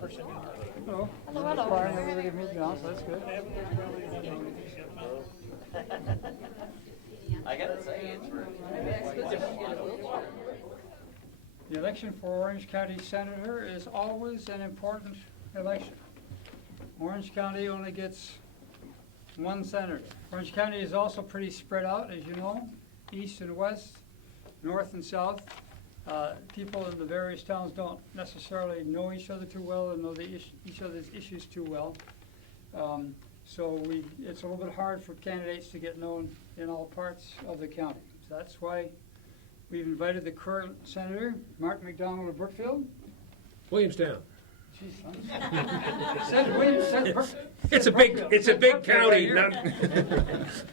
person in here. Hello. Hello, hello. Fine, everybody moved now, so that's good. I gotta say, The election for Orange County Senator is always an important election. Orange County only gets one senator. Orange County is also pretty spread out, as you know, east and west, north and south. People in the various towns don't necessarily know each other too well and know each other's issues too well. So it's a little bit hard for candidates to get known in all parts of the county. So that's why we've invited the current senator, Mark MacDonald of Brookfield. Williamstown. It's a big county.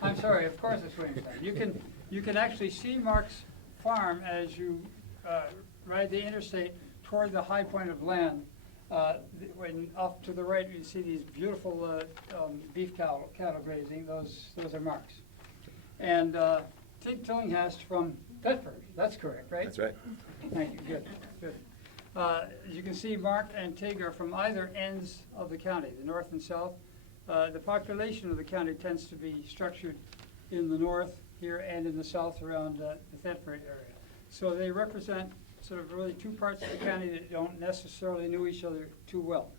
I'm sorry, of course it's Williamstown. You can actually see Mark's farm as you ride the interstate toward the high point of land. When off to the right, you see these beautiful beef cattle grazing. Those are Mark's. And Tillinghast from Thetford. That's correct, right? That's right. Thank you. Good. As you can see, Mark and Tig are from either ends of the county, the north and south. The population of the county tends to be structured in the north here and in the south around the Thetford area. So they represent sort of really two parts of the county that don't necessarily know each other too well.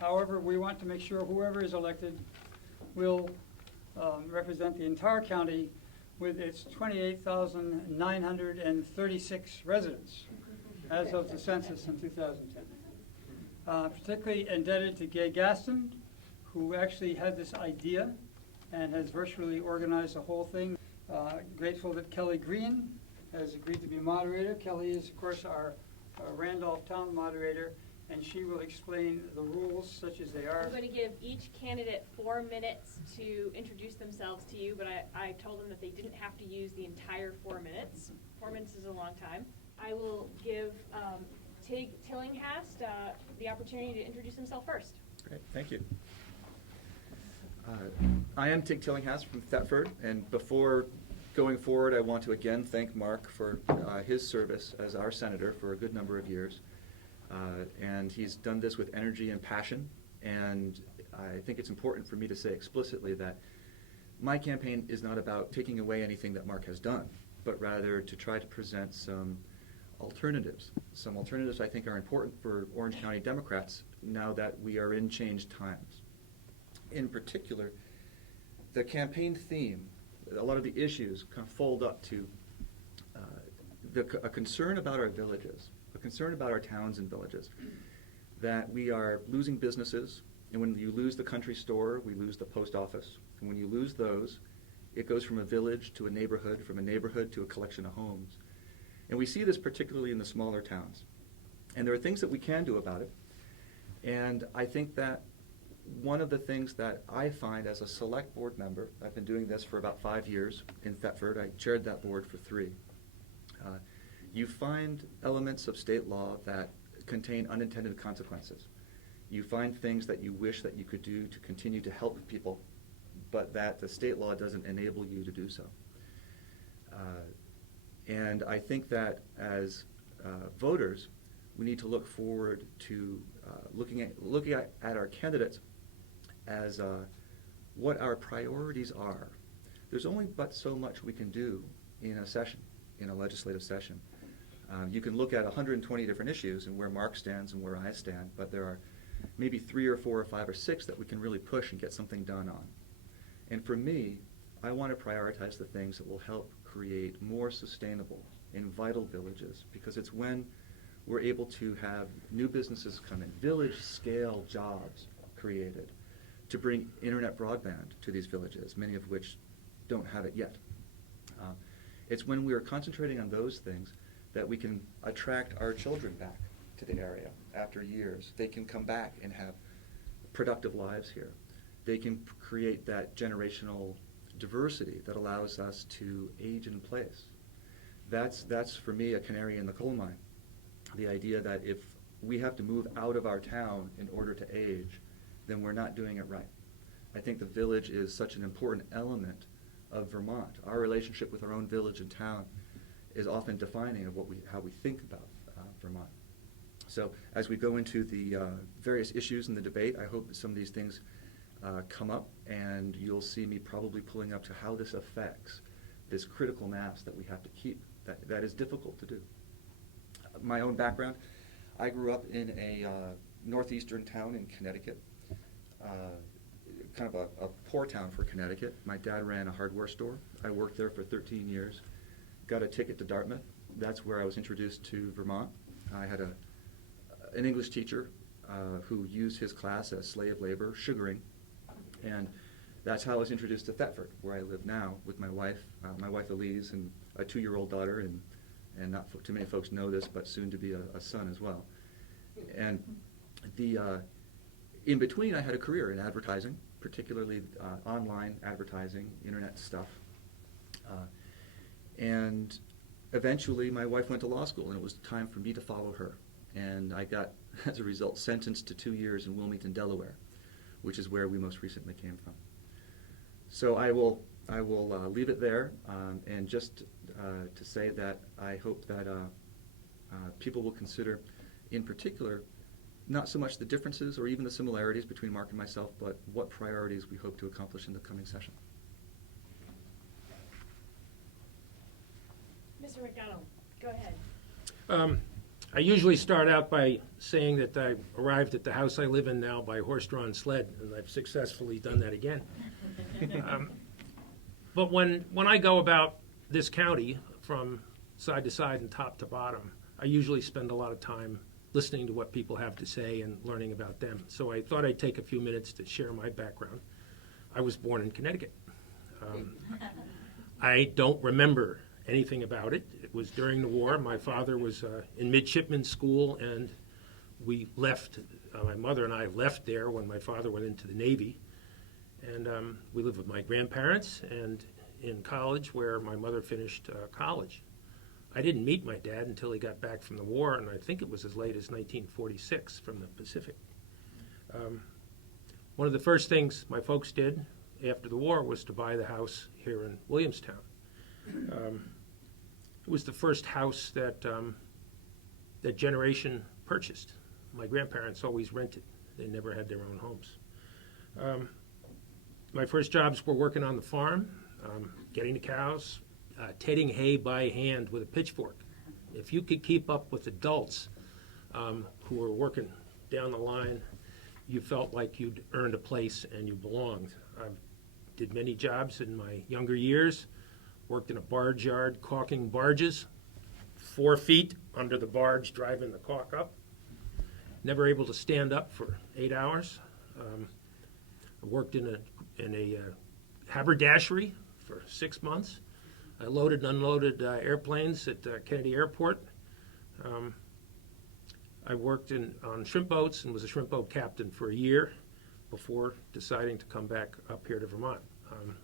However, we want to make sure whoever is elected will represent the entire county with its 28,936 residents as of the census in 2010. Particularly indebted to Gay Gaston, who actually had this idea and has virtually organized the whole thing. Grateful that Kelly Green has agreed to be moderator. Kelly is, of course, our Randolph Town moderator, and she will explain the rules such as they are. I'm going to give each candidate 4 minutes to introduce themselves to you, but I told them that they didn't have to use the entire 4 minutes. 4 minutes is a long time. I will give Tig Tillinghast the opportunity to introduce himself first. Great, thank you. I am Tig Tillinghast from Thetford, and before going forward, I want to again thank Mark for his service as our senator for a good number of years. And he's done this with energy and passion, and I think it's important for me to say explicitly that my campaign is not about taking away anything that Mark has done, but rather to try to present some alternatives. Some alternatives I think are important for Orange County Democrats now that we are in changed times. In particular, the campaign theme, a lot of the issues kind of fold up to a concern about our villages, a concern about our towns and villages, that we are losing businesses, and when you lose the country store, we lose the post office. And when you lose those, it goes from a village to a neighborhood, from a neighborhood to a collection of homes. And we see this particularly in the smaller towns. And there are things that we can do about it. And I think that one of the things that I find as a select board member, I've been doing this for about 5 years in Thetford, I chaired that board for 3. You find elements of state law that contain unintended consequences. You find things that you wish that you could do to continue to help people, but that the state law doesn't enable you to do so. And I think that as voters, we need to look forward to looking at our candidates as what our priorities are. There's only but so much we can do in a session, in a legislative session. You can look at 120 different issues and where Mark stands and where I stand, but there are maybe 3 or 4 or 5 or 6 that we can really push and get something done on. And for me, I want to prioritize the things that will help create more sustainable and vital villages, because it's when we're able to have new businesses come in, village-scale jobs created, to bring internet broadband to these villages, many of which don't have it yet. It's when we are concentrating on those things that we can attract our children back to the area after years. They can come back and have productive lives here. They can create that generational diversity that allows us to age in place. That's for me a canary in the coal mine. The idea that if we have to move out of our town in order to age, then we're not doing it right. I think the village is such an important element of Vermont. Our relationship with our own village and town is often defining of how we think about Vermont. So as we go into the various issues in the debate, I hope that some of these things come up, and you'll see me probably pulling up to how this affects this critical mass that we have to keep. That is difficult to do. My own background, I grew up in a northeastern town in Connecticut, kind of a poor town for Connecticut. My dad ran a hardware store. I worked there for 13 years, got a ticket to Dartmouth. That's where I was introduced to Vermont. I had an English teacher who used his class as slave labor, sugaring, and that's how I was introduced to Thetford, where I live now with my wife Elise, and a 2-year-old daughter, and not too many folks know this, but soon to be a son as well. And in between, I had a career in advertising, particularly online advertising, internet stuff. And eventually, my wife went to law school, and it was time for me to follow her. And I got, as a result, sentenced to 2 years in Wilmington, Delaware, which is where we most recently came from. So I will leave it there, and just to say that I hope that people will consider, in particular, not so much the differences or even the similarities between Mark and myself, but what priorities we hope to accomplish in the coming session. Mr. MacDonald, go ahead. I usually start out by saying that I arrived at the house I live in now by horse-drawn sled, and I've successfully done that again. But when I go about this county from side to side and top to bottom, I usually spend a lot of time listening to what people have to say and learning about them. So I thought I'd take a few minutes to share my background. I was born in Connecticut. I don't remember anything about it. It was during the war. My father was in midshipman school, and we left, my mother and I left there when my father went into the Navy. And we lived with my grandparents and in college, where my mother finished college. I didn't meet my dad until he got back from the war, and I think it was as late as 1946 from the Pacific. One of the first things my folks did after the war was to buy the house here in Williamstown. It was the first house that that generation purchased. My grandparents always rented. They never had their own homes. My first jobs were working on the farm, getting the cows, tedding hay by hand with a pitchfork. If you could keep up with adults who were working down the line, you felt like you'd earned a place and you belonged. I did many jobs in my younger years. Worked in a barge yard caulking barges, 4 feet under the barge driving the caulk up. Never able to stand up for 8 hours. I worked in a haberdashery for 6 months. I loaded and unloaded airplanes at Kennedy Airport. I worked on shrimp boats and was a shrimp boat captain for a year before deciding to come back up here to Vermont.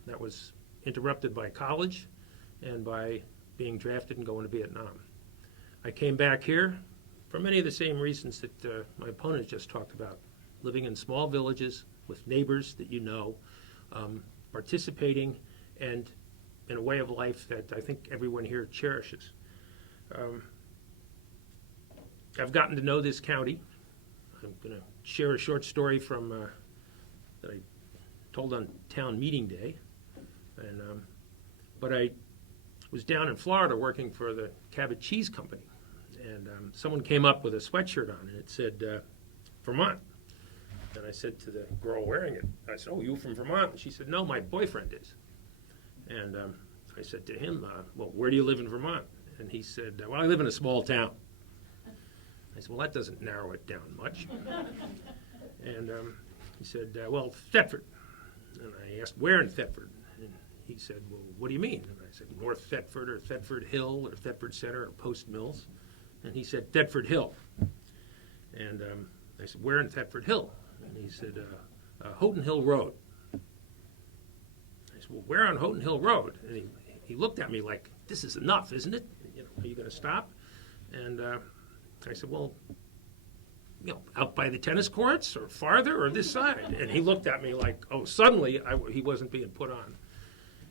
That was interrupted by college and by being drafted and going to Vietnam. I came back here for many of the same reasons that my opponent just talked about. Living in small villages with neighbors that you know, participating, and in a way of life that I think everyone here cherishes. I've gotten to know this county. I'm going to share a short story from that I told on town meeting day. But I was down in Florida working for the Cabot Cheese Company, and someone came up with a sweatshirt on, and it said, Vermont. And I said to the girl wearing it, I said, "Oh, you from Vermont?" And she said, "No, my boyfriend is." And I said to him, "Well, where do you live in Vermont?" And he said, "Well, I live in a small town." I said, "Well, that doesn't narrow it down much." And he said, "Well, Thetford." And I asked, "Where in Thetford?" And he said, "Well, what do you mean?" And I said, "North Thetford or Thetford Hill or Thetford Center or Post Mills." And he said, "Thetford Hill." And I said, "Where in Thetford Hill?" And he said, "Houghton Hill Road." I said, "Well, where on Houghton Hill Road?" And he looked at me like, "This is enough, isn't it? You know, are you going to stop?" And I said, "Well, you know, out by the tennis courts or farther or this side?" And he looked at me like, oh, suddenly he wasn't being put on.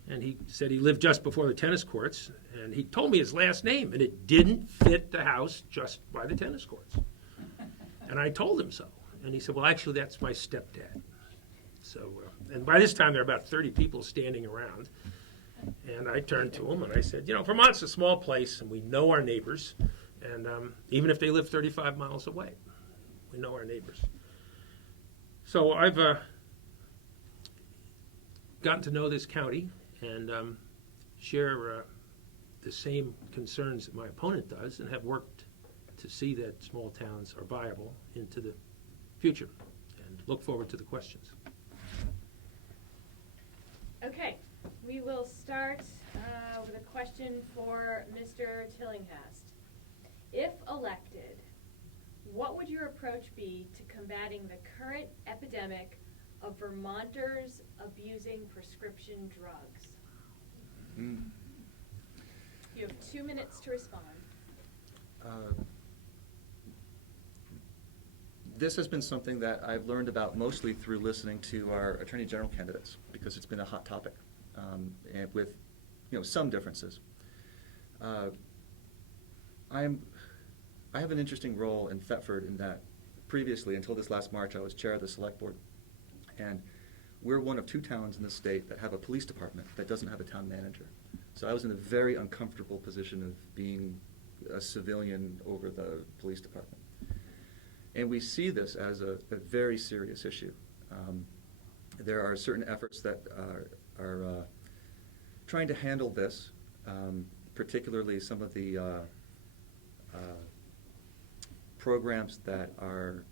And he said he lived just before the tennis courts, and he told me his last name, and it didn't fit the house just by the tennis courts. And I told him so. And he said, well, actually, that's my stepdad. So, and by this time, there are about 30 people standing around. And I turned to him and I said, Vermont's a small place and we know our neighbors. And even if they live 35 miles away, we know our neighbors. So I've gotten to know this county and share the same concerns that my opponent does, and have worked to see that small towns are viable into the future, and look forward to the questions. Okay, we will start with a question for Mr. Tillinghast. If elected, what would your approach be to combating the current epidemic of Vermonters abusing prescription drugs? You have 2 minutes to respond. This has been something that I've learned about mostly through listening to our Attorney General candidates, because it's been a hot topic, and with some differences. I have an interesting role in Thetford in that previously, until this last March, I was chair of the Select Board, and we're one of 2 towns in the state that have a police department that doesn't have a town manager. So I was in a very uncomfortable position of being a civilian over the police department. And we see this as a very serious issue. There are certain efforts that are trying to handle this, particularly some of the programs that are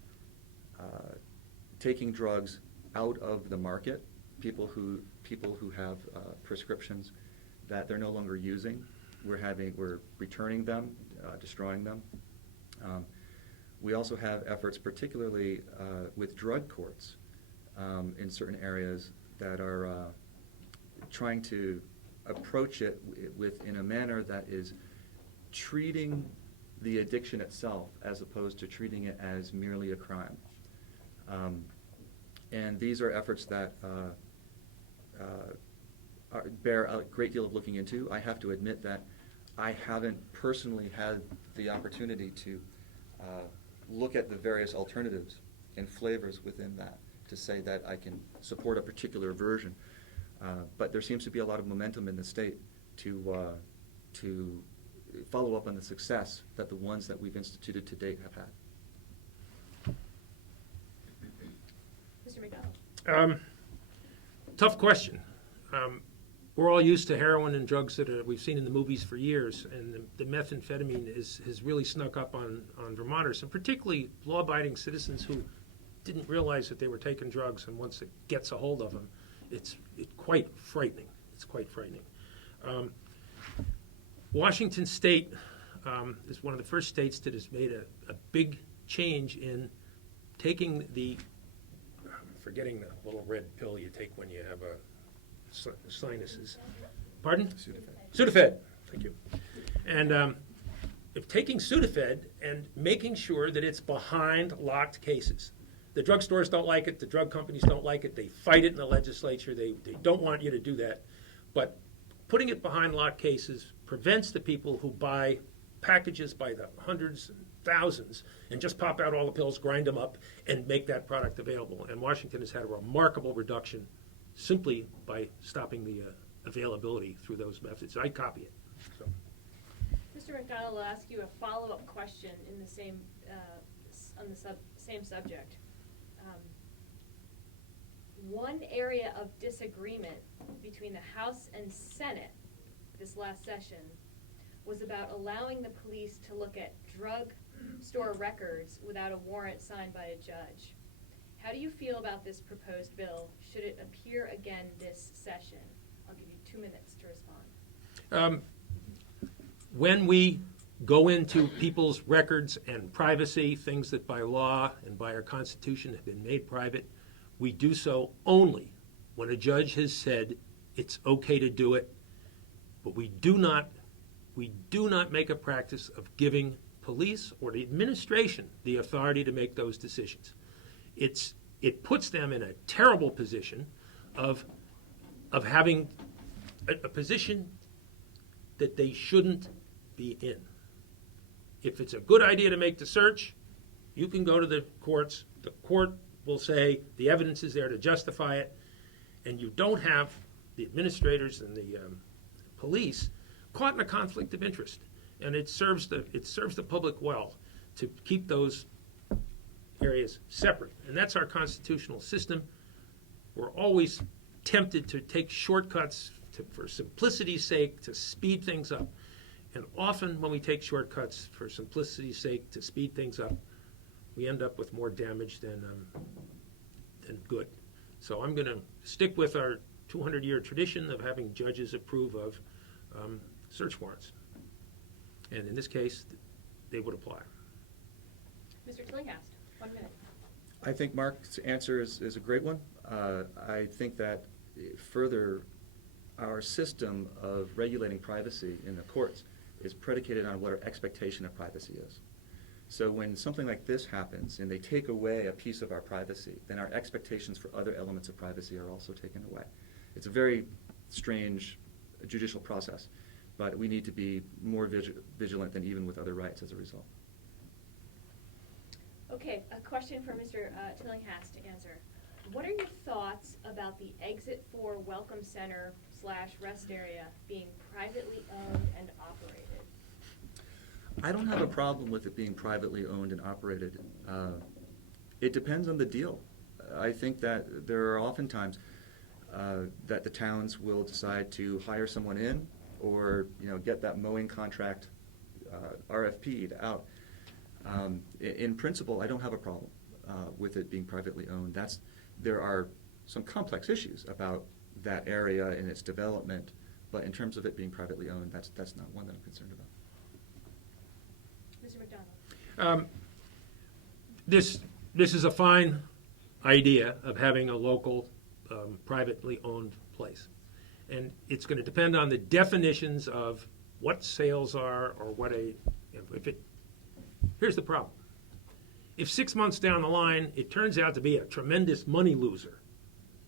taking drugs out of the market, people who have prescriptions that they're no longer using. We're returning them, destroying them. We also have efforts, particularly with drug courts in certain areas, that are trying to approach it in a manner that is treating the addiction itself as opposed to treating it as merely a crime. And these are efforts that bear a great deal of looking into. I have to admit that I haven't personally had the opportunity to look at the various alternatives and flavors within that to say that I can support a particular version. But there seems to be a lot of momentum in the state to follow up on the success that the ones that we've instituted to date have had. Mr. MacDonald. Tough question. We're all used to heroin and drugs that we've seen in the movies for years, and the methamphetamine has really snuck up on Vermonters, and particularly law-abiding citizens who didn't realize that they were taking drugs, and once it gets a hold of them, it's quite frightening. It's quite frightening. Washington State is one of the first states that has made a big change in taking forgetting the little red pill you take when you have sinuses. Pardon? Sudafed. Thank you. And if taking Sudafed and making sure that it's behind locked cases. The drugstores don't like it. The drug companies don't like it. They fight it in the legislature. They don't want you to do that. But putting it behind locked cases prevents the people who buy packages by the hundreds and thousands and just pop out all the pills, grind them up, and make that product available. And Washington has had a remarkable reduction simply by stopping the availability through those methods. I copy it. So. Mr. MacDonald will ask you a follow-up question in the same same subject. One area of disagreement between the House and Senate this last session was about allowing the police to look at drug store records without a warrant signed by a judge. How do you feel about this proposed bill? Should it appear again this session? I'll give you 2 minutes to respond. When we go into people's records and privacy, things that by law and by our Constitution have been made private, we do so only when a judge has said it's okay to do it, but we do not make a practice of giving police or the administration the authority to make those decisions. It puts them in a terrible position of having a position that they shouldn't be in. If it's a good idea to make the search, you can go to the courts. The court will say the evidence is there to justify it, and you don't have the administrators and the police caught in a conflict of interest. And it serves the public well to keep those areas separate. And that's our constitutional system. We're always tempted to take shortcuts for simplicity's sake, to speed things up. And often when we take shortcuts for simplicity's sake to speed things up, we end up with more damage than good. So I'm going to stick with our 200-year tradition of having judges approve of search warrants. And in this case, they would apply. Mr. Tillinghast, 1 minute. I think Mark's answer is a great one. I think that further, our system of regulating privacy in the courts is predicated on what our expectation of privacy is. So when something like this happens and they take away a piece of our privacy, then our expectations for other elements of privacy are also taken away. It's a very strange judicial process, but we need to be more vigilant than even with other rights as a result. Okay, a question for Mr. Tillinghast to answer. What are your thoughts about the Exit 4 Welcome Center / rest area being privately owned and operated? I don't have a problem with it being privately owned and operated. It depends on the deal. I think that there are often times that the towns will decide to hire someone in, or get that mowing contract RFP'd out. In principle, I don't have a problem with it being privately owned. There are some complex issues about that area and its development, but in terms of it being privately owned, that's not one that I'm concerned about. Mr. MacDonald. This is a fine idea of having a local privately owned place. And it's going to depend on the definitions of what sales are, or what here's the problem. If 6 months down the line it turns out to be a tremendous money loser,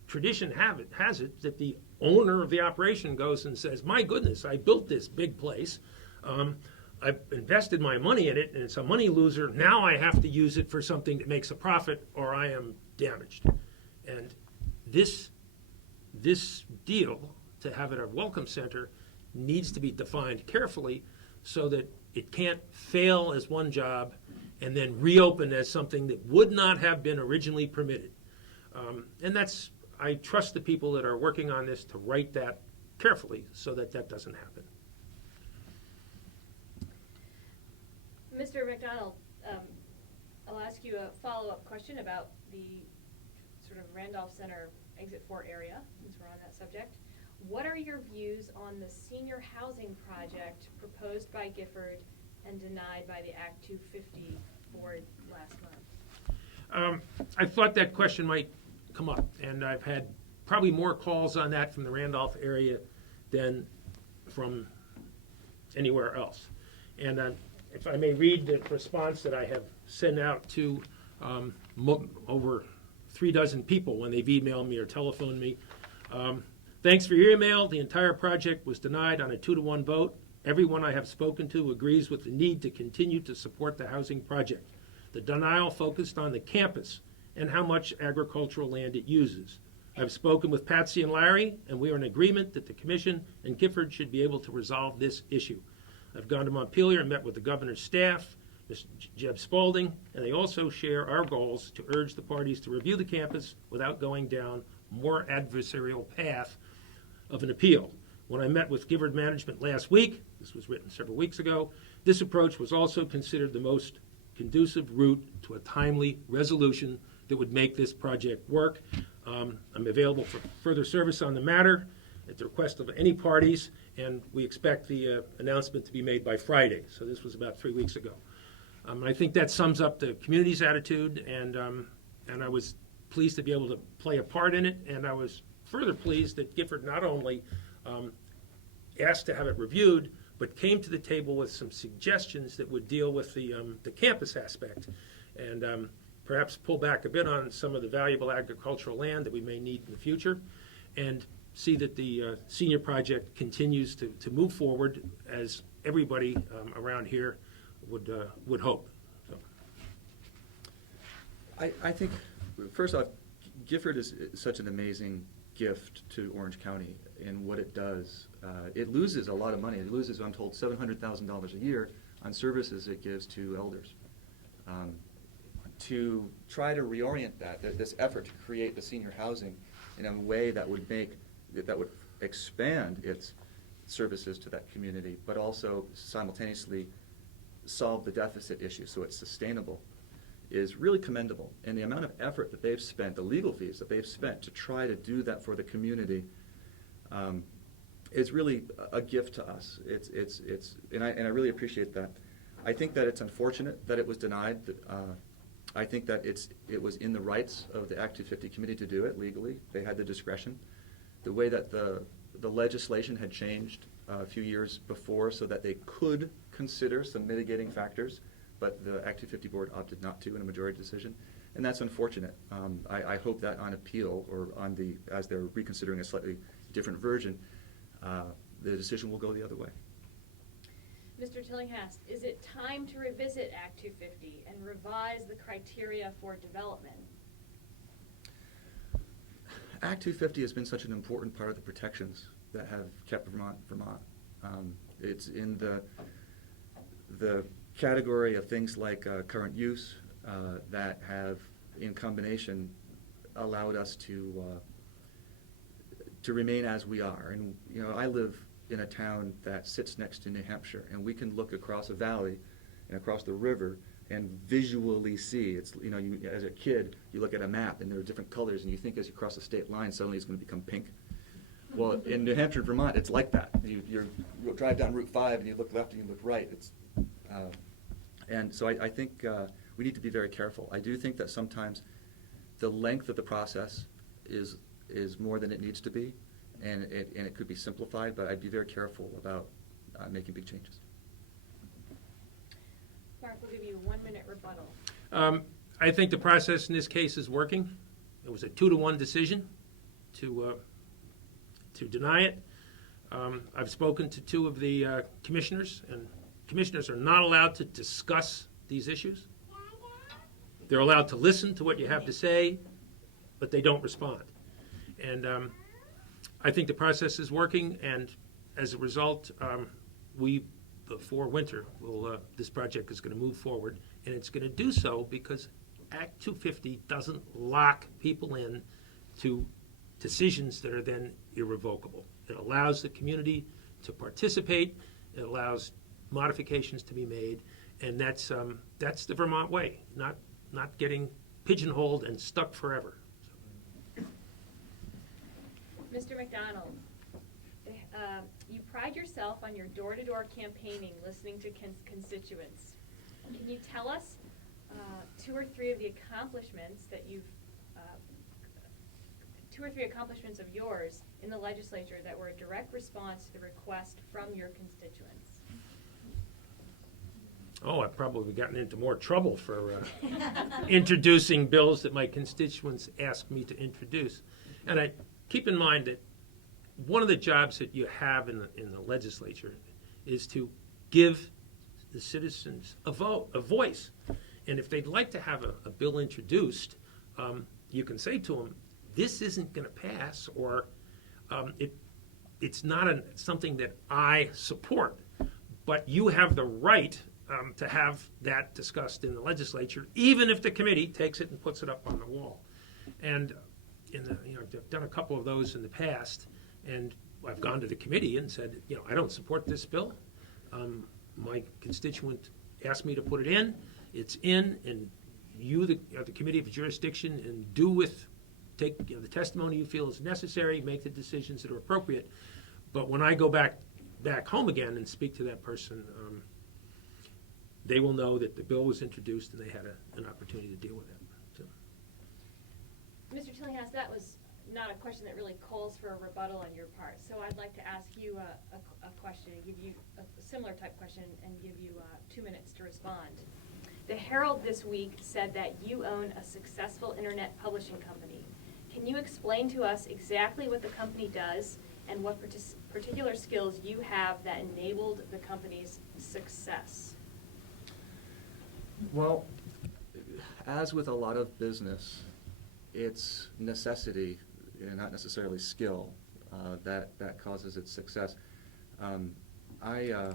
tradition has it that the owner of the operation goes and says, my goodness, I built this big place, I've invested my money in it, and it's a money loser, now I have to use it for something that makes a profit, or I am damaged. And this deal, to have it a welcome center, needs to be defined carefully so that it can't fail as one job and then reopen as something that would not have been originally permitted. And I trust the people that are working on this to write that carefully so that doesn't happen. Mr. MacDonald, I'll ask you a follow-up question about the sort of Randolph Center Exit 4 area, since we're on that subject. What are your views on the senior housing project proposed by Gifford and denied by the Act 250 board last month? I thought that question might come up, and I've had probably more calls on that from the Randolph area than from anywhere else. And if I may read the response that I have sent out to over 36 people when they've emailed me or telephoned me. Thanks for your email. The entire project was denied on a 2-to-1 vote. Everyone I have spoken to agrees with the need to continue to support the housing project. The denial focused on the campus and how much agricultural land it uses. I've spoken with Patsy and Larry, and we are in agreement that the Commission and Gifford should be able to resolve this issue. I've gone to Montpelier and met with the governor's staff, Ms. Jeb Spalding, and they also share our goals to urge the parties to review the campus without going down a more adversarial path of an appeal. When I met with Gifford management last week, this was written several weeks ago, this approach was also considered the most conducive route to a timely resolution that would make this project work. I'm available for further service on the matter at the request of any parties, and we expect the announcement to be made by Friday. So this was about 3 weeks ago. I think that sums up the community's attitude, and I was pleased to be able to play a part in it, and I was further pleased that Gifford not only asked to have it reviewed, but came to the table with some suggestions that would deal with the campus aspect, and perhaps pull back a bit on some of the valuable agricultural land that we may need in the future, and see that the senior project continues to move forward as everybody around here would hope. So. I think, first off, Gifford is such an amazing gift to Orange County in what it does. It loses a lot of money. It loses, I'm told, $700,000 a year on services it gives to elders. To try to reorient this effort to create the senior housing in a way that would expand its services to that community, but also simultaneously solve the deficit issue so it's sustainable, is really commendable. And the amount of effort that they've spent, the legal fees that they've spent to try to do that for the community, is really a gift to us. And I really appreciate that. I think that it's unfortunate that it was denied. I think that it was in the rights of the Act 250 committee to do it legally. They had the discretion. The way that the legislation had changed a few years before so that they could consider some mitigating factors, but the Act 250 board opted not to in a majority decision, and that's unfortunate. I hope that on appeal, or as they're reconsidering a slightly different version, the decision will go the other way. Mr. Tillinghast, is it time to revisit Act 250 and revise the criteria for development? Act 250 has been such an important part of the protections that have kept Vermont. It's in the category of things like current use that have, in combination, allowed us to remain as we are. And I live in a town that sits next to New Hampshire, and we can look across a valley and across the river and visually see. It's as a kid, you look at a map and there are different colors, and you think as you cross the state line, suddenly it's going to become pink. Well, in New Hampshire and Vermont, it's like that. You drive down Route 5 and you look left and you look right. And so I think we need to be very careful. I do think that sometimes the length of the process is more than it needs to be, and it could be simplified, but I'd be very careful about making big changes. Mark, we'll give you a 1-minute rebuttal. I think the process in this case is working. It was a 2-to-1 decision to deny it. I've spoken to 2 of the commissioners, and commissioners are not allowed to discuss these issues. They're allowed to listen to what you have to say, but they don't respond. And I think the process is working, and as a result, before winter, this project is going to move forward, and it's going to do so because Act 250 doesn't lock people in to decisions that are then irrevocable. It allows the community to participate. It allows modifications to be made, and that's the Vermont way, not getting pigeonholed and stuck forever. Mr. MacDonald, you pride yourself on your door-to-door campaigning, listening to constituents. Can you tell us 2 or 3 of the accomplishments that you've 2 or 3 accomplishments of yours in the legislature that were a direct response to the request from your constituents? Oh, I've probably gotten into more trouble for introducing bills that my constituents asked me to introduce. And I keep in mind that one of the jobs that you have in the legislature is to give the citizens a voice. And if they'd like to have a bill introduced, you can say to them, this isn't going to pass, or it's not something that I support, but you have the right to have that discussed in the legislature, even if the committee takes it and puts it up on the wall. And I've done a couple of those in the past, and I've gone to the committee and said, I don't support this bill. My constituent asked me to put it in. It's in, and you, the committee of jurisdiction, and take the testimony you feel is necessary, make the decisions that are appropriate. But when I go back home again and speak to that person, they will know that the bill was introduced and they had an opportunity to deal with it. So. Mr. Tillinghast, that was not a question that really calls for a rebuttal on your part. So I'd like to ask you a question and give you a similar type question and give you 2 minutes to respond. The Herald this week said that you own a successful internet publishing company. Can you explain to us exactly what the company does and what particular skills you have that enabled the company's success? Well, as with a lot of business, it's necessity and not necessarily skill that causes its success. I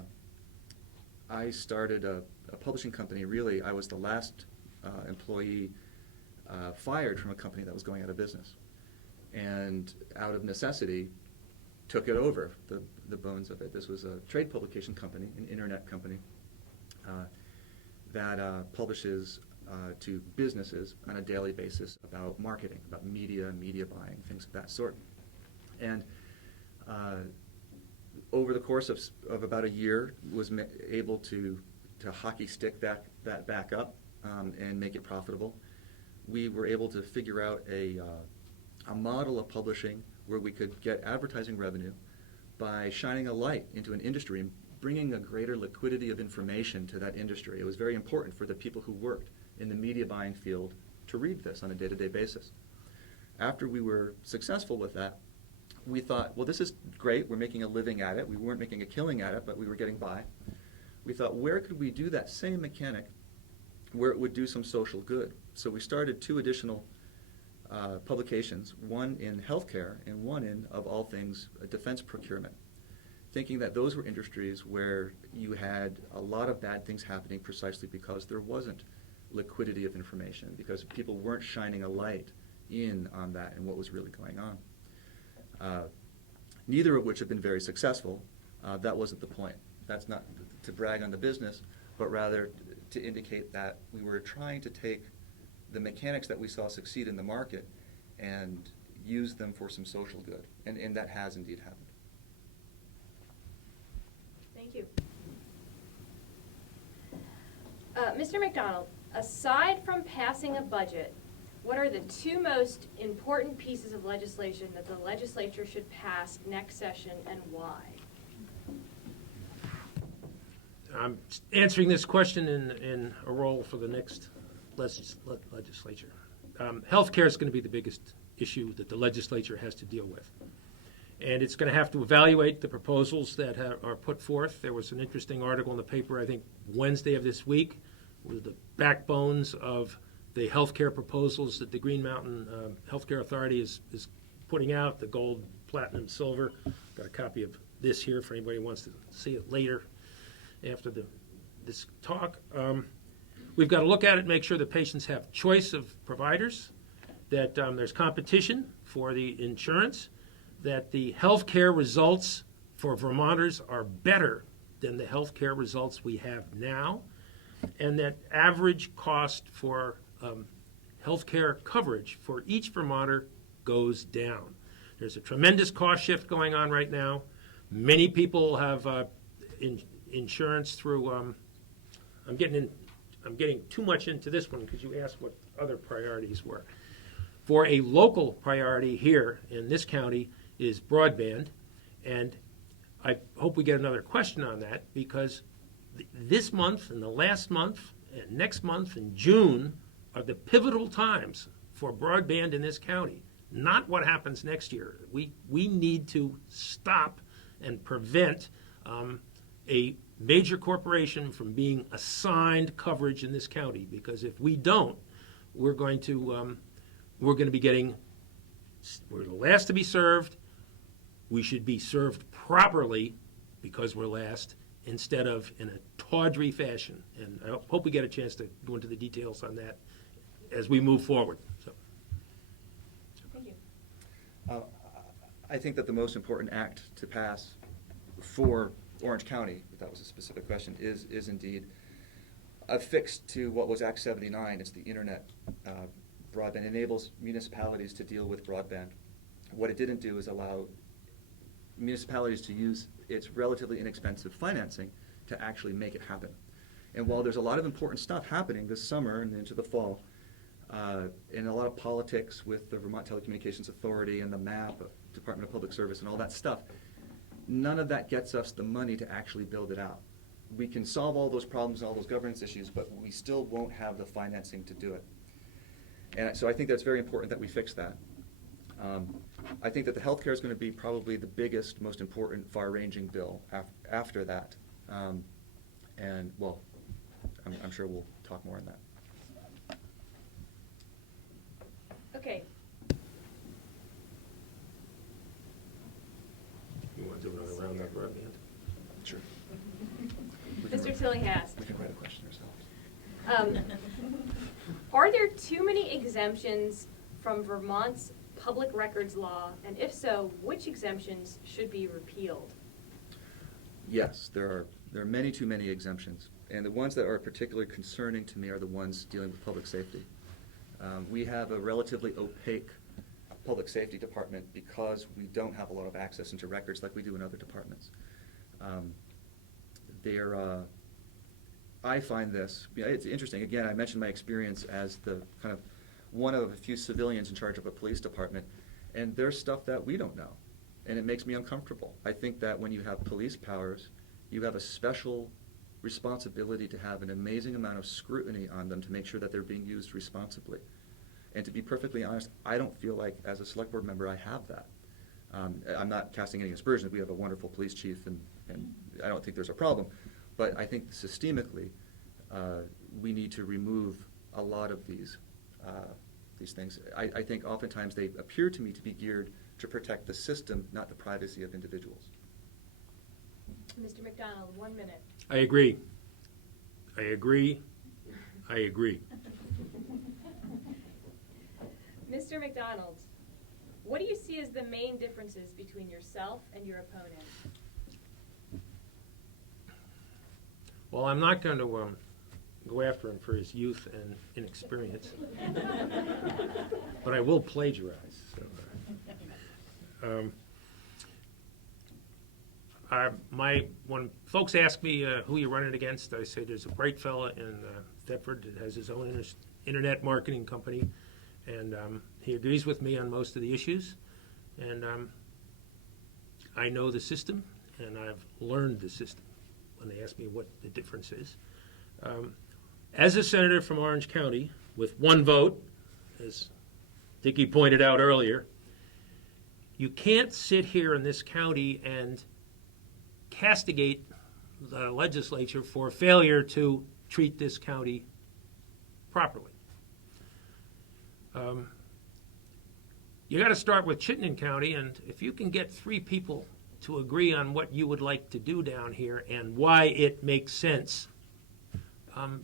started a publishing company. Really, I was the last employee fired from a company that was going out of business, and out of necessity, took it over, the bones of it. This was a trade publication company, an internet company, that publishes to businesses on a daily basis about marketing, about media buying, things of that sort. And over the course of about a year, was able to hockey stick that back up and make it profitable. We were able to figure out a model of publishing where we could get advertising revenue by shining a light into an industry and bringing a greater liquidity of information to that industry. It was very important for the people who worked in the media buying field to read this on a day-to-day basis. After we were successful with that, we thought, well, this is great. We're making a living at it. We weren't making a killing at it, but we were getting by. We thought, where could we do that same mechanic where it would do some social good? So we started 2 additional publications, one in healthcare and one in, of all things, defense procurement, thinking that those were industries where you had a lot of bad things happening precisely because there wasn't liquidity of information, because people weren't shining a light in on that and what was really going on. Neither of which have been very successful. That wasn't the point. That's not to brag on the business, but rather to indicate that we were trying to take the mechanics that we saw succeed in the market and use them for some social good. And that has indeed happened. Thank you. Mr. MacDonald, aside from passing a budget, what are the 2 most important pieces of legislation that the legislature should pass next session, and why? I'm answering this question in a role for the next legislature. Healthcare is going to be the biggest issue that the legislature has to deal with. And it's going to have to evaluate the proposals that are put forth. There was an interesting article in the paper, I think, Wednesday of this week, with the backbones of the healthcare proposals that the Green Mountain Healthcare Authority is putting out, the gold, platinum, silver. Got a copy of this here for anybody who wants to see it later after this talk. We've got to look at it and make sure that patients have choice of providers, that there's competition for the insurance, that the healthcare results for Vermonters are better than the healthcare results we have now, and that average cost for healthcare coverage for each Vermonter goes down. There's a tremendous cost shift going on right now. Many people have insurance through. I'm getting too much into this one because you asked what other priorities were. For a local priority here in this county is broadband, and I hope we get another question on that, because this month and the last month and next month and June are the pivotal times for broadband in this county, not what happens next year. We need to stop and prevent a major corporation from being assigned coverage in this county, because if we don't, we're going to be getting, we're the last to be served. We should be served properly because we're last, instead of in a tawdry fashion. And I hope we get a chance to go into the details on that as we move forward. So. Thank you. I think that the most important act to pass for Orange County, if that was a specific question, is indeed affixed to what was Act 79. It's the internet broadband. It enables municipalities to deal with broadband. What it didn't do is allow municipalities to use its relatively inexpensive financing to actually make it happen. And while there's a lot of important stuff happening this summer and into the fall, and a lot of politics with the Vermont Telecommunications Authority and the MAP, Department of Public Service, and all that stuff, none of that gets us the money to actually build it out. We can solve all those problems and all those governance issues, but we still won't have the financing to do it. And so I think that's very important that we fix that. I think that the healthcare is going to be probably the biggest, most important, far-ranging bill after that. And, well, I'm sure we'll talk more on that. Are there too many exemptions from Vermont's public records law? And if so, which exemptions should be repealed? Yes, there are many too many exemptions, and the ones that are particularly concerning to me are the ones dealing with public safety. We have a relatively opaque public safety department because we don't have a lot of access into records like we do in other departments. I find this, it's interesting, again, I mentioned my experience as the kind of one of a few civilians in charge of a police department, and there's stuff that we don't know, and it makes me uncomfortable. I think that when you have police powers, you have a special responsibility to have an amazing amount of scrutiny on them to make sure that they're being used responsibly. And to be perfectly honest, I don't feel like, as a select board member, I have that. I'm not casting any aspersions. We have a wonderful police chief, and I don't think there's a problem. But I think systemically, we need to remove a lot of these things. I think oftentimes they appear to me to be geared to protect the system, not the privacy of individuals. Mr. MacDonald, 1 minute. I agree. I agree. I agree. Mr. MacDonald, what do you see as the main differences between yourself and your opponent? Well, I'm not going to go after him for his youth and inexperience, but I will plagiarize. So, when folks ask me who you're running against, I say there's a bright fella in Thetford that has his own internet marketing company, and he agrees with me on most of the issues, and I know the system, and I've learned the system when they ask me what the difference is. As a senator from Orange County, with one vote, as Dickie pointed out earlier, you can't sit here in this county and castigate the legislature for failure to treat this county properly. You got to start with Chittenden County, and if you can get 3 people to agree on what you would like to do down here and why it makes sense,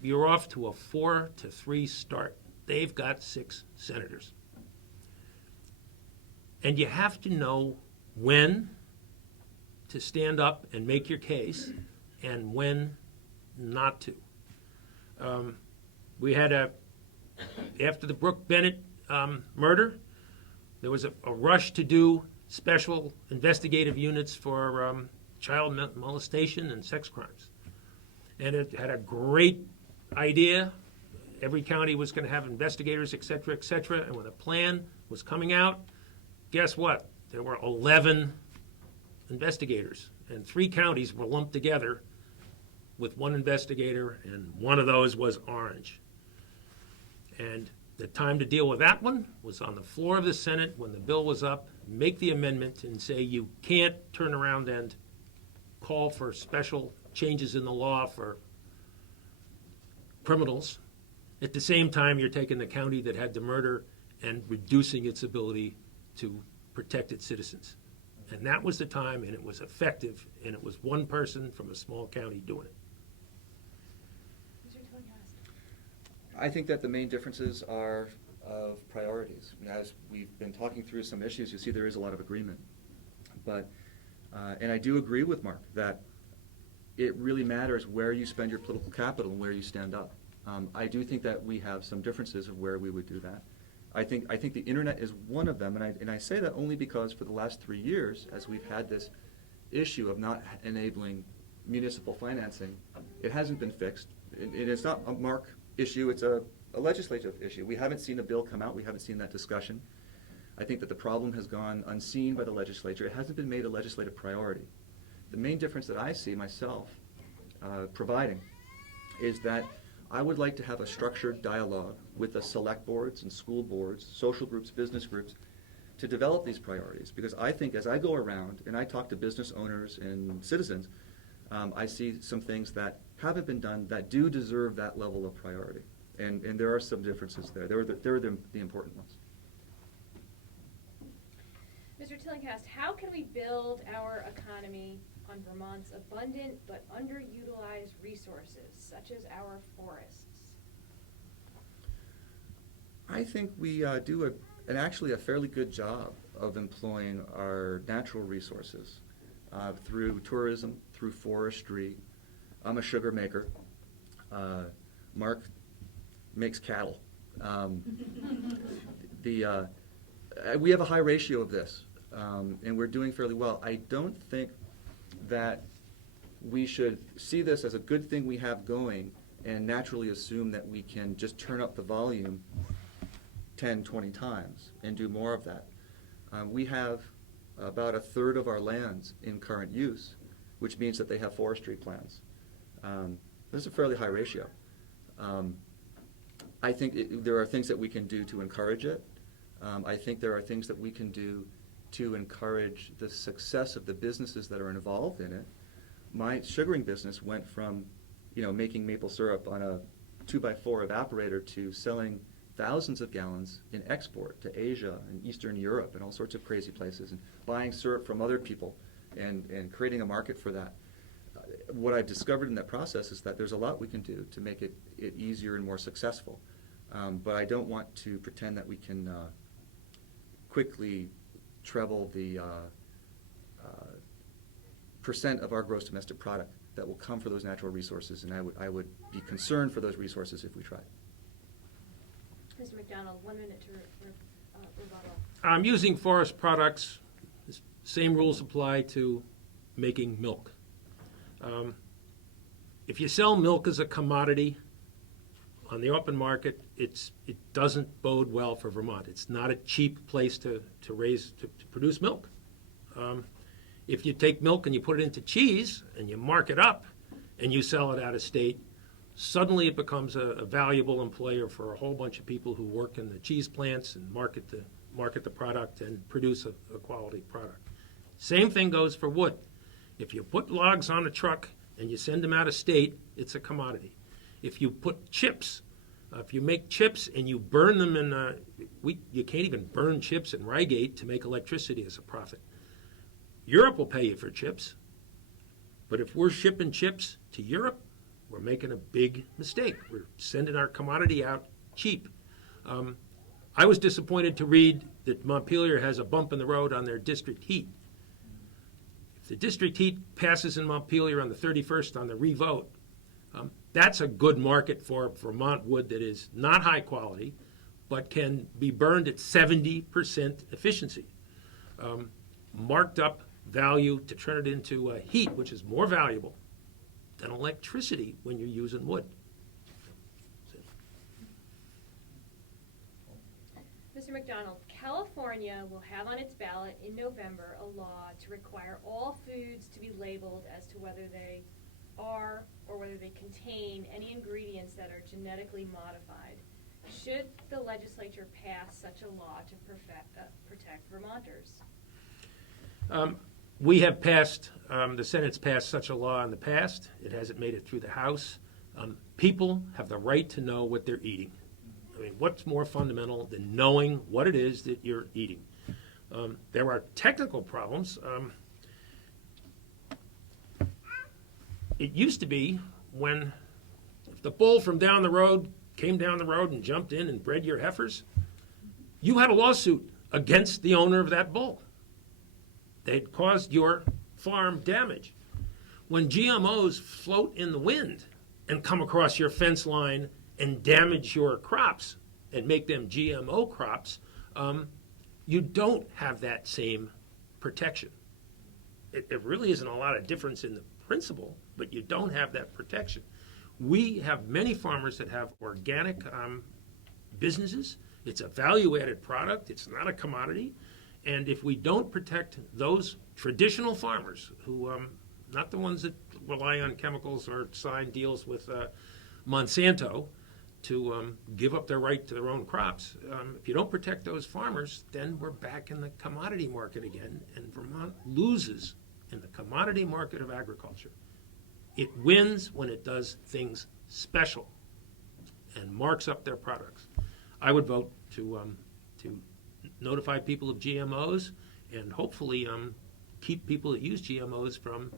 you're off to a 4-3 start. They've got 6 senators. And you have to know when to stand up and make your case and when not to. We had after the Brooke Bennett murder, there was a rush to do special investigative units for child molestation and sex crimes. And it had a great idea. Every county was going to have investigators, et cetera, et cetera. And when the plan was coming out, guess what? There were 11 investigators, and 3 counties were lumped together with 1 investigator, and one of those was Orange. And the time to deal with that one was on the floor of the Senate when the bill was up, make the amendment and say you can't turn around and call for special changes in the law for criminals. At the same time, you're taking the county that had the murder and reducing its ability to protect its citizens. And that was the time, and it was effective, and it was one person from a small county doing it. Mr. Tillinghast. I think that the main differences are of priorities. As we've been talking through some issues, you see there is a lot of agreement. But, and I do agree with Mark that it really matters where you spend your political capital and where you stand up. I do think that we have some differences of where we would do that. I think the internet is one of them, and I say that only because for the last 3 years, as we've had this issue of not enabling municipal financing, it hasn't been fixed. It's not a Mark issue, it's a legislative issue. We haven't seen a bill come out, we haven't seen that discussion. I think that the problem has gone unseen by the legislature. It hasn't been made a legislative priority. The main difference that I see myself providing is that I would like to have a structured dialogue with the select boards and school boards, social groups, business groups, to develop these priorities. Because I think as I go around and I talk to business owners and citizens, I see some things that haven't been done that do deserve that level of priority. And there are some differences there. They're the important ones. Mr. Tillinghast, how can we build our economy on Vermont's abundant but underutilized resources, such as our forests? I think we do actually a fairly good job of employing our natural resources through tourism, through forestry. I'm a sugar maker. Mark makes cattle. We have a high ratio of this, and we're doing fairly well. I don't think that we should see this as a good thing we have going and naturally assume that we can just turn up the volume 10, 20 times and do more of that. We have about a third of our lands in current use, which means that they have forestry plans. This is a fairly high ratio. I think there are things that we can do to encourage it. I think there are things that we can do to encourage the success of the businesses that are involved in it. My sugaring business went from, making maple syrup on a 2x4 evaporator to selling thousands of gallons in export to Asia and Eastern Europe and all sorts of crazy places, and buying syrup from other people and creating a market for that. What I've discovered in that process is that there's a lot we can do to make it easier and more successful. But I don't want to pretend that we can quickly treble the percent of our gross domestic product that will come for those natural resources, and I would be concerned for those resources if we tried. Mr. MacDonald, 1 minute to rebuttal. I'm using forest products. The same rules apply to making milk. If you sell milk as a commodity on the open market, it doesn't bode well for Vermont. It's not a cheap place to produce milk. If you take milk and you put it into cheese and you mark it up and you sell it out of state, suddenly it becomes a valuable employer for a whole bunch of people who work in the cheese plants and market the product and produce a quality product. Same thing goes for wood. If you put logs on a truck and you send them out of state, it's a commodity. If you put chips, if you make chips and you burn them you can't even burn chips in Reigate to make electricity as a profit. Europe will pay you for chips, but if we're shipping chips to Europe, we're making a big mistake. We're sending our commodity out cheap. I was disappointed to read that Montpelier has a bump in the road on their district heat. If the district heat passes in Montpelier on the 31st on the revote, that's a good market for Vermont wood that is not high quality, but can be burned at 70% efficiency. Marked up value to turn it into heat, which is more valuable than electricity when you're using wood. Mr. MacDonald, California will have on its ballot in November a law to require all foods to be labeled as to whether they are or whether they contain any ingredients that are genetically modified. Should the legislature pass such a law to protect Vermonters? We have passed, the Senate's passed such a law in the past. It hasn't made it through the House. People have the right to know what they're eating. I mean, what's more fundamental than knowing what it is that you're eating? There are technical problems. It used to be when if the bull from down the road came down the road and jumped in and bred your heifers, you had a lawsuit against the owner of that bull. They'd caused your farm damage. When GMOs float in the wind and come across your fence line and damage your crops and make them GMO crops, you don't have that same protection. It really isn't a lot of difference in the principle, but you don't have that protection. We have many farmers that have organic businesses. It's a value-added product. It's not a commodity. And if we don't protect those traditional farmers who, not the ones that rely on chemicals or sign deals with Monsanto to give up their right to their own crops, if you don't protect those farmers, then we're back in the commodity market again, and Vermont loses in the commodity market of agriculture. It wins when it does things special and marks up their products. I would vote to notify people of GMOs and hopefully keep people that use GMOs from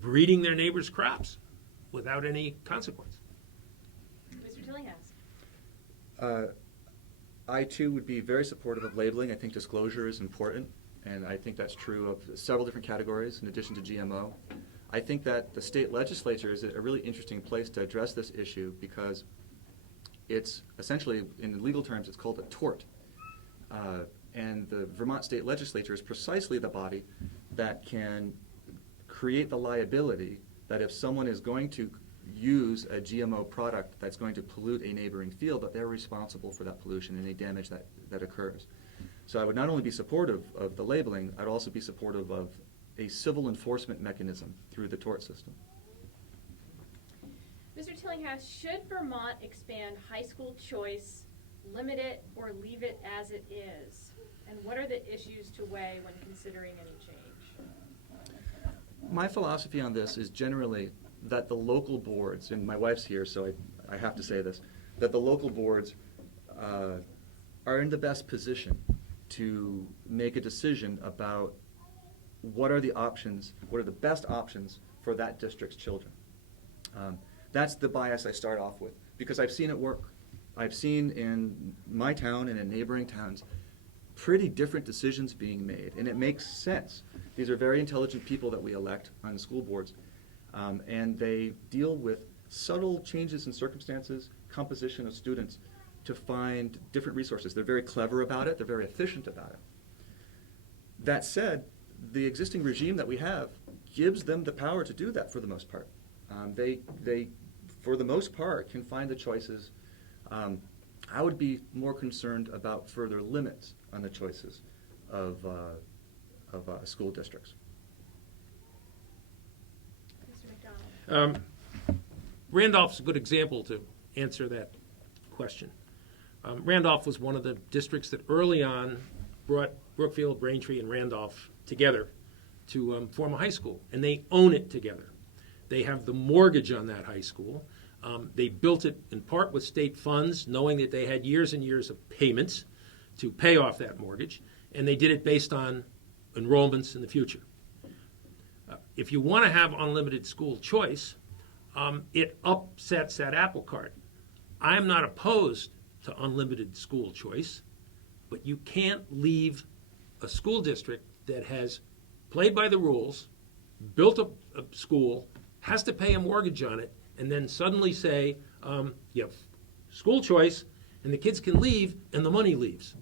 breeding their neighbors' crops without any consequence. Mr. Tillinghast. I too would be very supportive of labeling. I think disclosure is important, and I think that's true of several different categories in addition to GMO. I think that the state legislature is a really interesting place to address this issue because it's essentially, in legal terms, it's called a tort. And the Vermont state legislature is precisely the body that can create the liability that if someone is going to use a GMO product that's going to pollute a neighboring field, that they're responsible for that pollution and any damage that occurs. So I would not only be supportive of the labeling, I'd also be supportive of a civil enforcement mechanism through the tort system. Mr. Tillinghast, should Vermont expand high school choice, limit it, or leave it as it is? And what are the issues to weigh when considering any change? My philosophy on this is generally that the local boards, and my wife's here, so I have to say this, that the local boards are in the best position to make a decision about what are the options, what are the best options for that district's children. That's the bias I start off with, because I've seen it work. I've seen in my town and in neighboring towns pretty different decisions being made, and it makes sense. These are very intelligent people that we elect on the school boards, and they deal with subtle changes in circumstances, composition of students, to find different resources. They're very clever about it. They're very efficient about it. That said, the existing regime that we have gives them the power to do that for the most part. They, for the most part, can find the choices. I would be more concerned about further limits on the choices of school districts. Mr. MacDonald. Randolph's a good example to answer that question. Randolph was one of the districts that early on brought Brookfield, Braintree, and Randolph together to form a high school, and they own it together. They have the mortgage on that high school. They built it in part with state funds, knowing that they had years and years of payments to pay off that mortgage, and they did it based on enrollments in the future. If you want to have unlimited school choice, it upsets that apple cart. I am not opposed to unlimited school choice, but you can't leave a school district that has played by the rules, built a school, has to pay a mortgage on it, and then suddenly say, you have school choice, and the kids can leave, and the money leaves.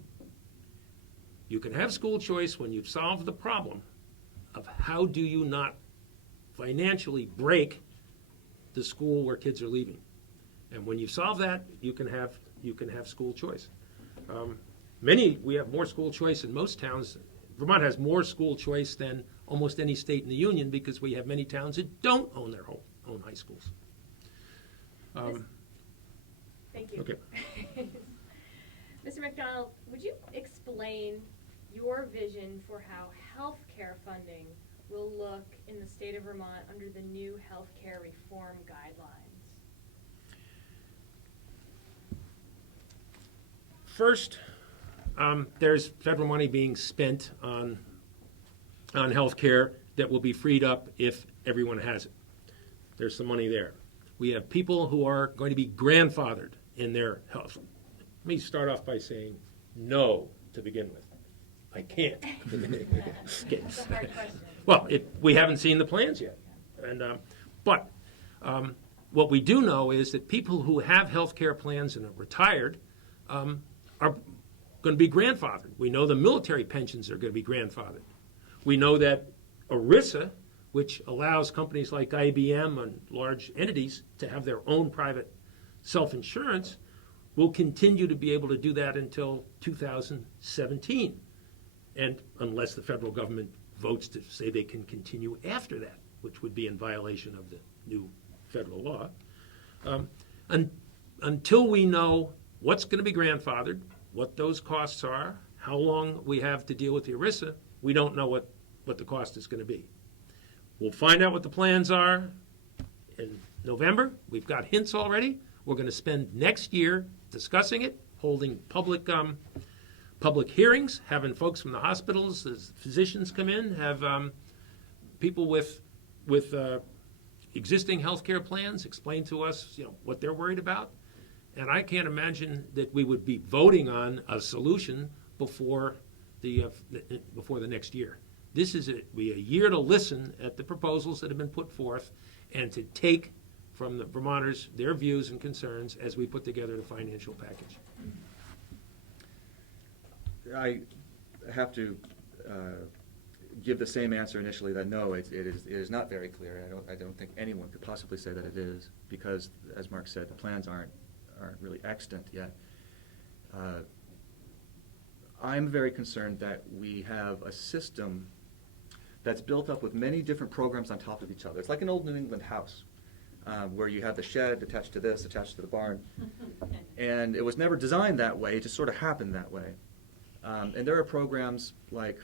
You can have school choice when you've solved the problem of how do you not financially break the school where kids are leaving. And when you solve that, you can have school choice. We have more school choice in most towns. Vermont has more school choice than almost any state in the union because we have many towns that don't own their own high schools. Thank you. Okay. Mr. MacDonald, would you explain your vision for how health care funding will look in the state of Vermont under the new health care reform guidelines? First, there's federal money being spent on health care that will be freed up if everyone has it. There's some money there. We have people who are going to be grandfathered in their health. Let me start off by saying no to begin with. I can't. That's a hard question. Well, we haven't seen the plans yet. But what we do know is that people who have health care plans and are retired are going to be grandfathered. We know the military pensions are going to be grandfathered. We know that ERISA, which allows companies like IBM and large entities to have their own private self-insurance, will continue to be able to do that until 2017. And unless the federal government votes to say they can continue after that, which would be in violation of the new federal law. Until we know what's going to be grandfathered, what those costs are, how long we have to deal with the ERISA, we don't know what the cost is going to be. We'll find out what the plans are in November. We've got hints already. We're going to spend next year discussing it, holding public hearings, having folks from the hospitals as physicians come in, have people with existing health care plans explain to us what they're worried about. And I can't imagine that we would be voting on a solution before the next year. This is be a year to listen at the proposals that have been put forth and to take from the Vermonters their views and concerns as we put together the financial package. I have to give the same answer initially that no, it is not very clear. I don't think anyone could possibly say that it is, because, as Mark said, the plans aren't really extant yet. I'm very concerned that we have a system that's built up with many different programs on top of each other. It's like an old New England house, where you have the shed attached to this, attached to the barn. And it was never designed that way, it just sort of happened that way. And there are programs like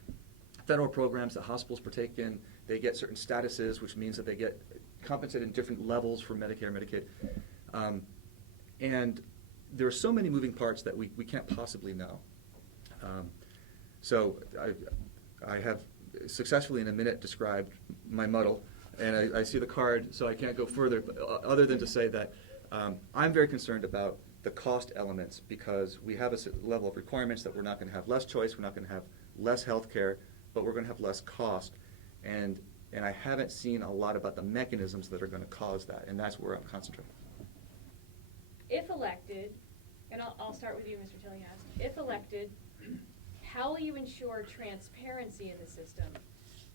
federal programs that hospitals partake in. They get certain statuses, which means that they get compensated in different levels for Medicare, Medicaid. And there are so many moving parts that we can't possibly know. So I have successfully in a minute described my muddle, and I see the card, so I can't go further, but other than to say that I'm very concerned about the cost elements, because we have a level of requirements that we're not going to have less choice, we're not going to have less health care, but we're going to have less cost. And I haven't seen a lot about the mechanisms that are going to cause that, and that's where I'm concentrating. If elected, and I'll start with you, Mr. Tillinghast. If elected, how will you ensure transparency in the system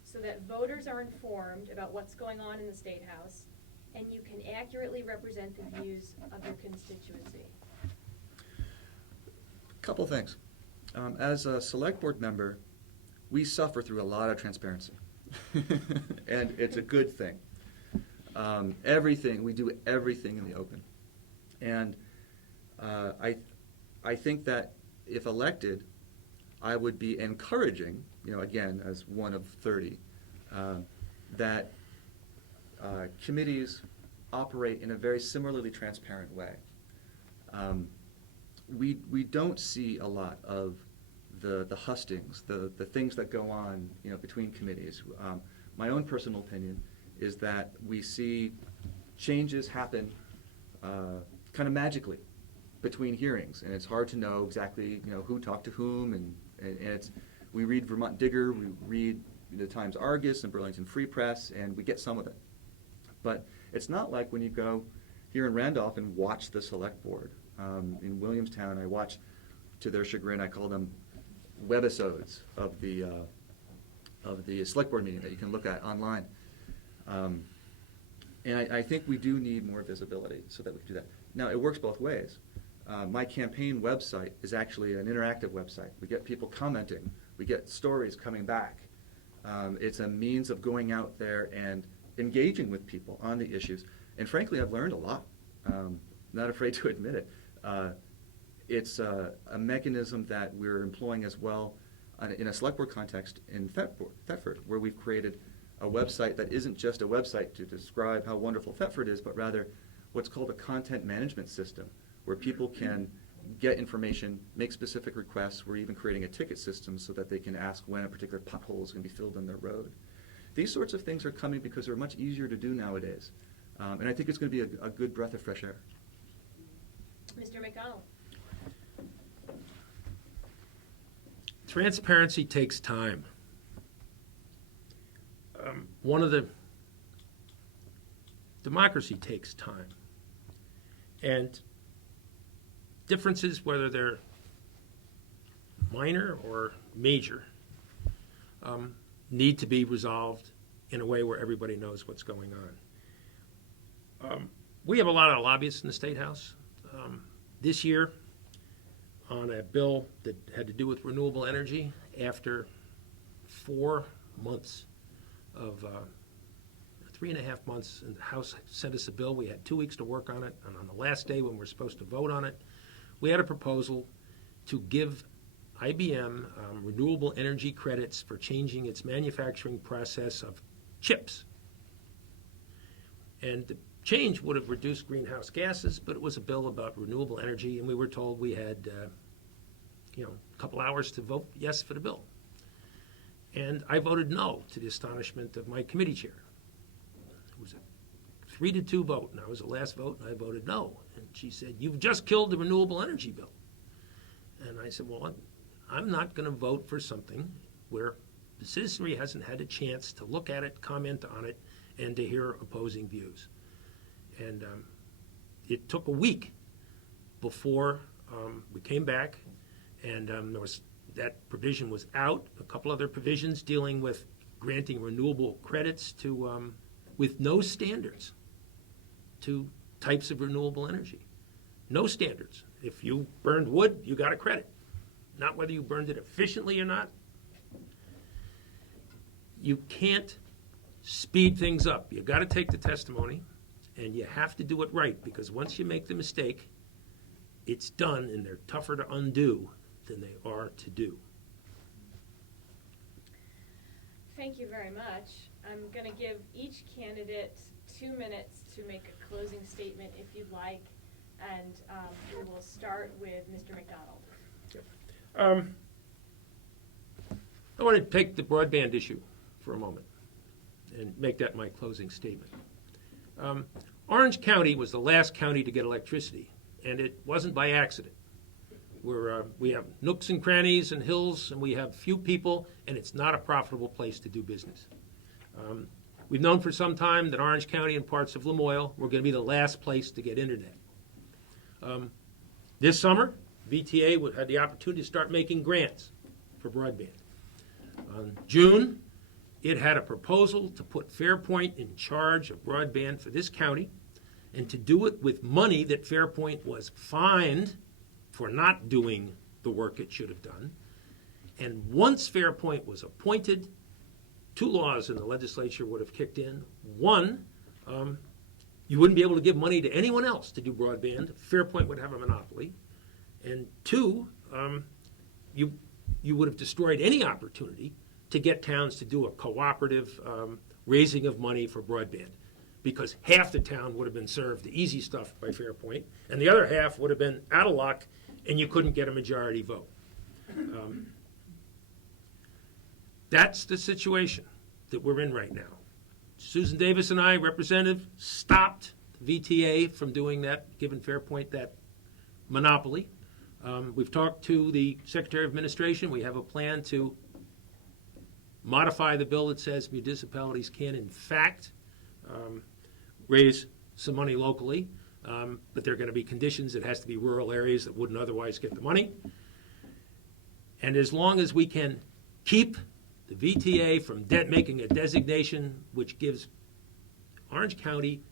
so that voters are informed about what's going on in the State House and you can accurately represent the views of your constituency? A couple things. As a select board member, we suffer through a lot of transparency, and it's a good thing. We do everything in the open. And I think that if elected, I would be encouraging, again, as one of 30, that committees operate in a very similarly transparent way. We don't see a lot of the hustings, the things that go on, between committees. My own personal opinion is that we see changes happen kind of magically between hearings, and it's hard to know exactly who talked to whom, and we read Vermont Digger, we read the Times Argus and Burlington Free Press, and we get some of it. But it's not like when you go here in Randolph and watch the select board. In Williamstown, I watch, to their chagrin, I call them webisodes of the select board meeting that you can look at online. And I think we do need more visibility so that we can do that. Now, it works both ways. My campaign website is actually an interactive website. We get people commenting. We get stories coming back. It's a means of going out there and engaging with people on the issues. And frankly, I've learned a lot. Not afraid to admit it. It's a mechanism that we're employing as well in a select board context in Thetford, where we've created a website that isn't just a website to describe how wonderful Thetford is, but rather what's called a content management system, where people can get information, make specific requests. We're even creating a ticket system so that they can ask when a particular pothole is going to be filled on their road. These sorts of things are coming because they're much easier to do nowadays. And I think it's going to be a good breath of fresh air. Mr. MacDonald. Transparency takes time. Democracy takes time. And differences, whether they're minor or major, need to be resolved in a way where everybody knows what's going on. We have a lot of lobbyists in the State House. This year, on a bill that had to do with renewable energy, after 4 months of 3.5 months, and the House sent us a bill. We had 2 weeks to work on it, and on the last day when we're supposed to vote on it, we had a proposal to give IBM renewable energy credits for changing its manufacturing process of chips. And the change would have reduced greenhouse gases, but it was a bill about renewable energy, and we were told we had a couple hours to vote yes for the bill. And I voted no, to the astonishment of my committee chair. It was a 3-2 vote, and I was the last vote, and I voted no. And she said, "You've just killed the renewable energy bill." And I said, "Well, I'm not going to vote for something where the citizenry hasn't had a chance to look at it, comment on it, and to hear opposing views." And it took a week before we came back, and that provision was out. A couple other provisions dealing with granting renewable credits to with no standards to types of renewable energy. No standards. If you burned wood, you got a credit. Not whether you burned it efficiently or not. You can't speed things up. You got to take the testimony, and you have to do it right, because once you make the mistake, it's done, and they're tougher to undo than they are to do. Thank you very much. I'm going to give each candidate 2 minutes to make a closing statement if you'd like, and we will start with Mr. MacDonald. I want to take the broadband issue for a moment and make that my closing statement. Orange County was the last county to get electricity, and it wasn't by accident. We have nooks and crannies and hills, and we have few people, and it's not a profitable place to do business. We've known for some time that Orange County and parts of Lamoille were going to be the last place to get internet. This summer, VTA had the opportunity to start making grants for broadband. In June, it had a proposal to put Fairpoint in charge of broadband for this county, and to do it with money that Fairpoint was fined for not doing the work it should have done. And once Fairpoint was appointed, 2 laws in the legislature would have kicked in. One, you wouldn't be able to give money to anyone else to do broadband. Fairpoint would have a monopoly. And 2, you would have destroyed any opportunity to get towns to do a cooperative raising of money for broadband, because half the town would have been served the easy stuff by Fairpoint, and the other half would have been out of luck, and you couldn't get a majority vote. That's the situation that we're in right now. Susan Davis and I, representative, stopped VTA from doing that, giving Fairpoint that monopoly. We've talked to the Secretary of Administration. We have a plan to modify the bill that says municipalities can, in fact, raise some money locally, but there are going to be conditions. It has to be rural areas that wouldn't otherwise get the money. And as long as we can keep the VTA from making a designation which gives Orange County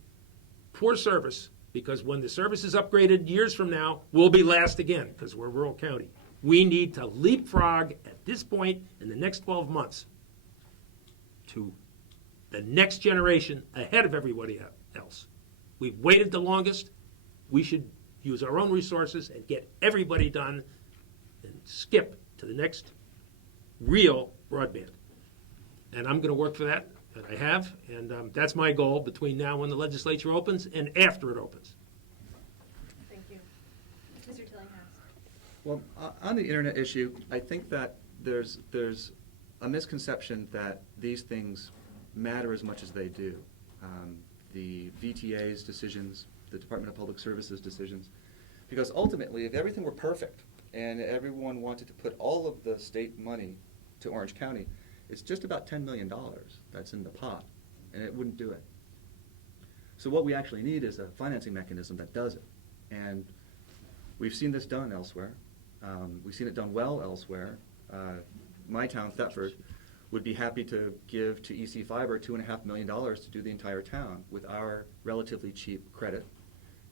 poor service, because when the service is upgraded years from now, we'll be last again because we're a rural county. We need to leapfrog at this point in the next 12 months to the next generation ahead of everybody else. We've waited the longest. We should use our own resources and get everybody done and skip to the next real broadband. And I'm going to work for that, and I have, and that's my goal between now and when the legislature opens and after it opens. Thank you. Mr. Tillinghast. Well, on the internet issue, I think that there's a misconception that these things matter as much as they do. The VTA's decisions, the Department of Public Services decisions, because ultimately, if everything were perfect and everyone wanted to put all of the state money to Orange County, it's just about $10 million that's in the pot, and it wouldn't do it. So what we actually need is a financing mechanism that does it. And we've seen this done elsewhere. We've seen it done well elsewhere. My town, Thetford, would be happy to give to EC Fiber $2.5 million to do the entire town with our relatively cheap credit.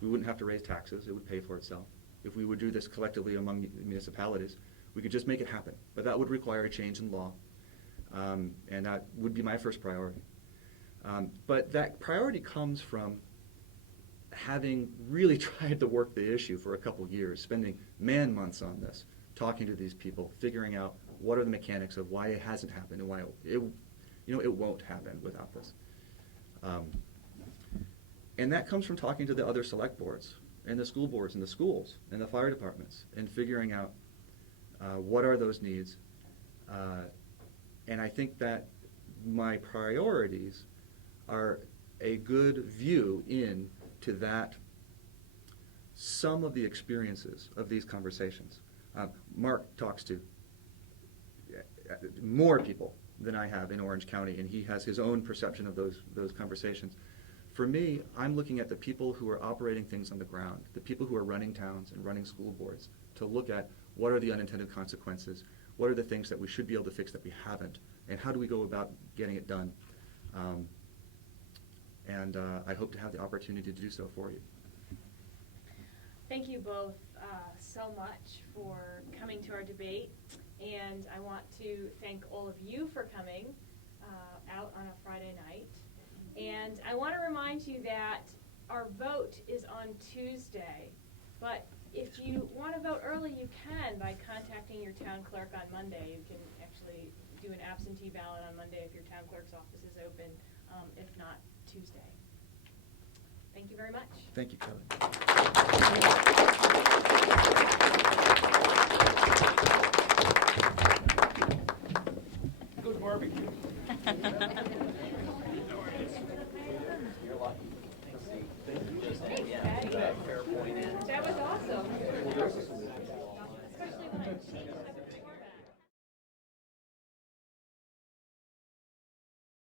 We wouldn't have to raise taxes. It would pay for itself. If we would do this collectively among municipalities, we could just make it happen. But that would require a change in law, and that would be my first priority. But that priority comes from having really tried to work the issue for a couple years, spending man-months on this, talking to these people, figuring out what are the mechanics of why it hasn't happened and why it won't happen without this. And that comes from talking to the other select boards and the school boards and the schools and the fire departments and figuring out what are those needs. And I think that my priorities are a good view into that some of the experiences of these conversations. Mark talks to more people than I have in Orange County, and he has his own perception of those conversations. For me, I'm looking at the people who are operating things on the ground, the people who are running towns and running school boards, to look at what are the unintended consequences, what are the things that we should be able to fix that we haven't, and how do we go about getting it done. I hope to have the opportunity to do so for you. Thank you both so much for coming to our debate, and I want to thank all of you for coming out on a Friday night. And I want to remind you that our vote is on Tuesday, but if you want to vote early, you can by contacting your town clerk on Monday. You can actually do an absentee ballot on Monday if your town clerk's office is open, if not Tuesday. Thank you very much. Thank you, Kelly. Good barbecue.